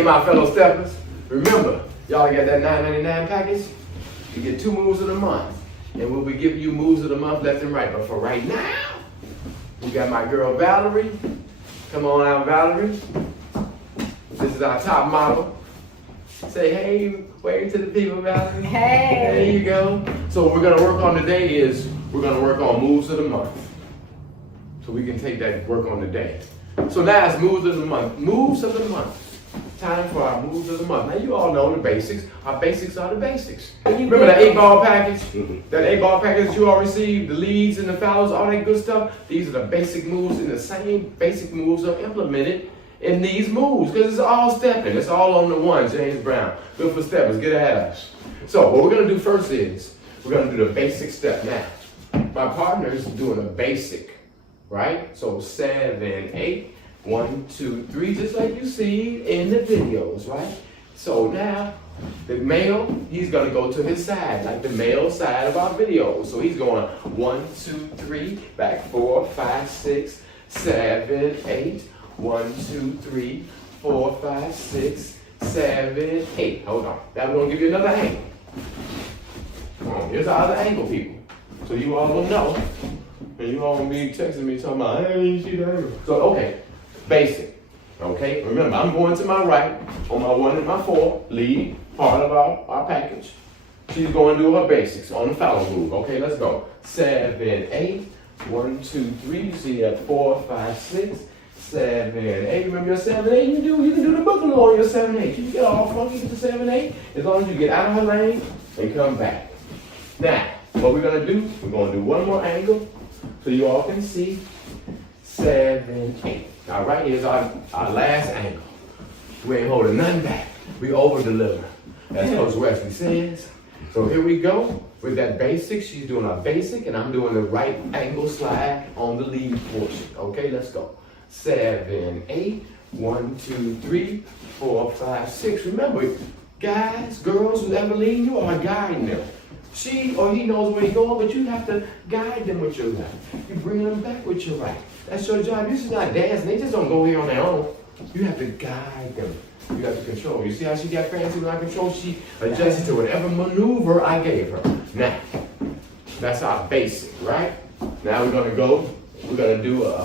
Hey, my fellow steppers, remember, y'all got that $9.99 package? You get 2 moves of the month. And we'll be giving you moves of the month left and right. But for right now, we got my girl Valerie. Come on out, Valerie. This is our top model. Say hey, wave to the people, Valerie. Hey. There you go. So what we're gonna work on today is we're gonna work on moves of the month. So we can take that work on today. So now it's moves of the month. Moves of the month. Time for our moves of the month. Now you all know the basics. Our basics are the basics. Remember that 8-ball package? That 8-ball package you all received, the leads and the fouls, all that good stuff. These are the basic moves, and the same basic moves are implemented in these moves because it's all stepping. It's all on the one, James Brown. Good for steppers. Get ahead of us. So what we're going to do first is we're going to do the basic step. Now, my partner is doing a basic, right? So 7, 8. 1, 2, 3, just like you see in the videos, right? So now, the male, he's gonna go to his side, like the male side of our videos. So he's going 1, 2, 3, back 4, 5, 6, 7, 8. 1, 2, 3, 4, 5, 6, 7, 8. Hold on. Now we're gonna give you another angle. Come on, here's our other angle, people. So you all will know. And you all will be texting me talking about, hey, you see the angle. So, okay. Basic, okay? Remember, I'm going to my right on my 1 and my 4, lead, part of our package. She's going to do her basics on the follow move. Okay, let's go. 7, 8, 1, 2, 3. You see that 4, 5, 6, 7, 8. Remember your 7, 8? You can do the boogaloo on your 7, 8. You can get all funky with the 7, 8 as long as you get out of her lane and come back. Now, what we're gonna do? We're gonna do one more angle so you all can see 7, 8. All right, here's our last angle. We ain't holding nothing back. We over deliver. That's Coach Wesley says. So here we go with that basic. She's doing our basic, and I'm doing the right angle slide on the lead portion. Okay, let's go. 7, 8. 1, 2, 3, 4, 5, 6. Remember, guys, girls, who's ever leading, you are guiding them. She or he knows where he's going, but you have to guide them with your left. You bring them back with your right. That's your job. You're just not dancing. They just don't go here on their own. You have to guide them. You have to control. You see how she got fancy with our control? She adjusted to whatever maneuver I gave her. Now, that's our basic, right? Now we're going to do a